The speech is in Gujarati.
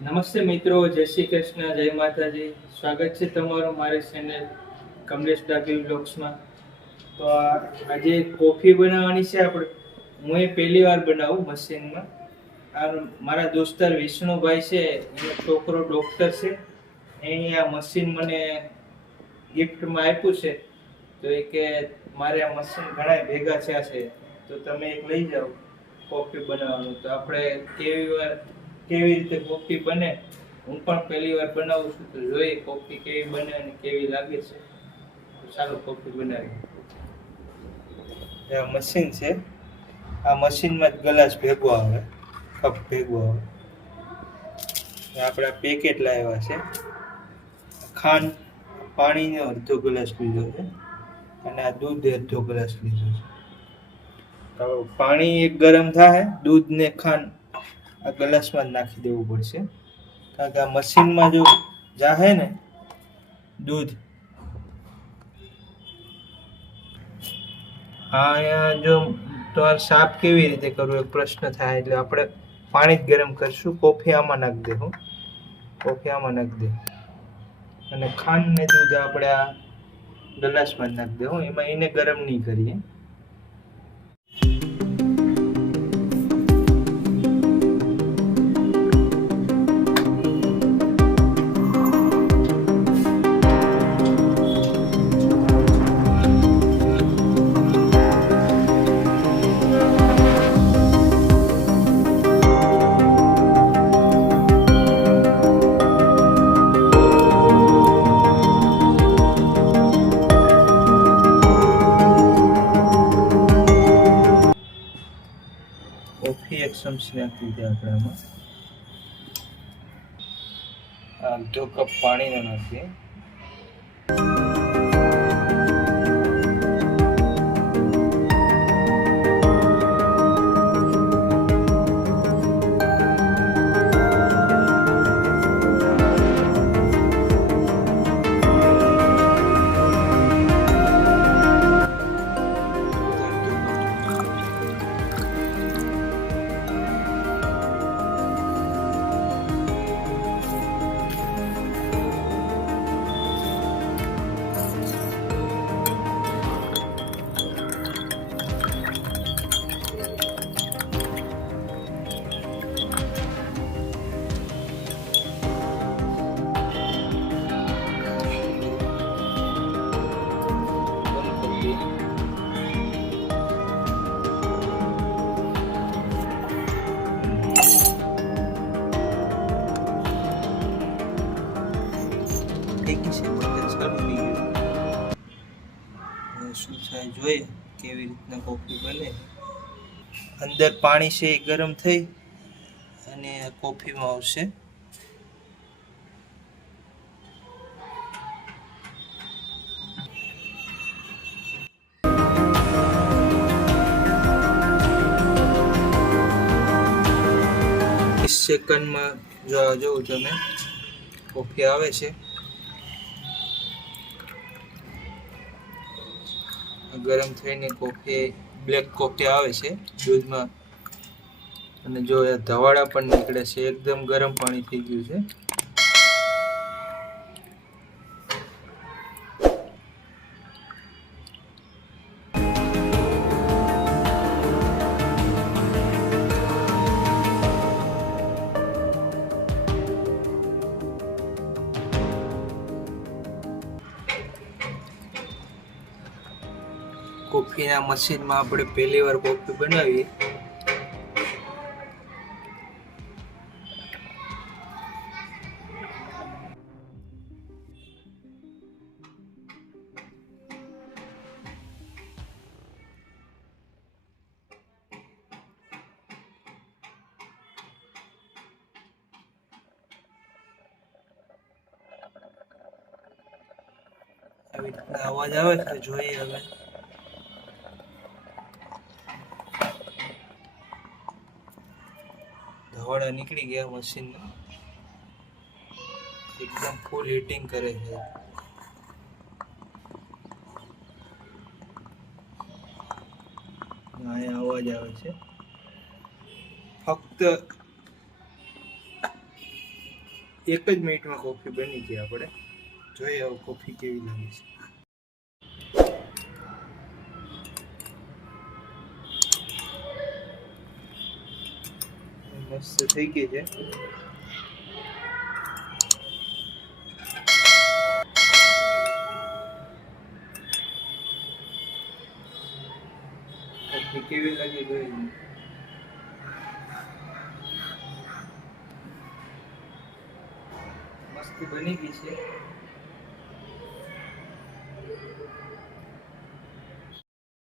નમસ્તે મિત્રો, જય શ્રી કૃષ્ણ, જય માતાજી. સ્વાગત છે તમારું મારી ચેનલ કમલેશ ડાભી વ્લોગ્સમાં. તો આજે કોફી બનાવવાની છે આપણે. હું એ પહેલી વાર બનાવું મશીનમાં. આ મારા દોસ્તાર વિષ્ણુભાઈ છે, એનો છોકરો ડૉક્ટર છે. એણે આ મશીન મને ગિફ્ટમાં આપ્યું છે. તો એ કે મારે આ મશીન ઘણા ભેગા થયા છે, તો તમે એક લઈ જાઓ કોફી બનાવવાનું. તો આપણે કેવી રીતે કોફી બને, હું પણ પહેલી વાર બનાવું છું, તો જોઈએ કોફી કેવી બને અને કેવી લાગે છે. તો ચાલો કોફી બનાવીએ. આ મશીન છે. આ મશીનમાં જ ગ્લાસ ભેગો આવે, કપ ભેગો આવે. આપણા પેકેટ લાવ્યા છે. ખાંડ પાણીનો અડધો ગ્લાસ લીધો છે અને આ દૂધ અડધો ગ્લાસ લીધો છે. તો પાણી એક ગરમ થાય, દૂધ ને ખાંડ આ ગ્લાસમાં જ નાખી દેવું પડશે, કારણ કે આ મશીનમાં જો જાહે ને દૂધ, અહીંયા જો તો આ સાફ કેવી રીતે કરવું એક પ્રશ્ન થાય. એટલે આપણે પાણી જ ગરમ કરશું. કોફી આમાં નાખી દેવું, કોફી આમાં નાખી દે અને ખાંડ ને દૂધ આપણે આ ગ્લાસમાં નાખી દેવું. એમાં એને ગરમ નહીં કરીએ. કોફી એક ચમચી નાખી દીધી આપણે આમાં. અડધો કપ પાણીનો નાખીએ. શું થાય જોઈએ કેવી રીતના કોફી બને. અંદર પાણી છે એ ગરમ થઈ અને કોફીમાં આવશે. સેકન્ડમાં જોવું તમે કોફી આવે છે. ગરમ થઈને કોફી, બ્લેક કોફી આવે છે દૂધમાં. અને જો એ ધવાડા પણ નીકળે છે. એકદમ ગરમ પાણી થઈ ગયું છે. કોફીના મશીનમાં આપણે પહેલી વાર કોફી બનાવીએ. આવી રીતના અવાજ આવે છે, જોઈએ હવે. ધવાડા નીકળી ગયા મશીનના. એકદમ ફૂલ હીટિંગ કરે છે. અહીંયા અવાજ આવે છે. ફક્ત એક જ મિનિટમાં કોફી બની ગઈ. આપણે જોઈએ હવે કોફી કેવી લાગે છે. મસ્ત થઈ ગઈ છે. કોફી કેવી લાગી જોઈ. મસ્ત બની ગઈ છે.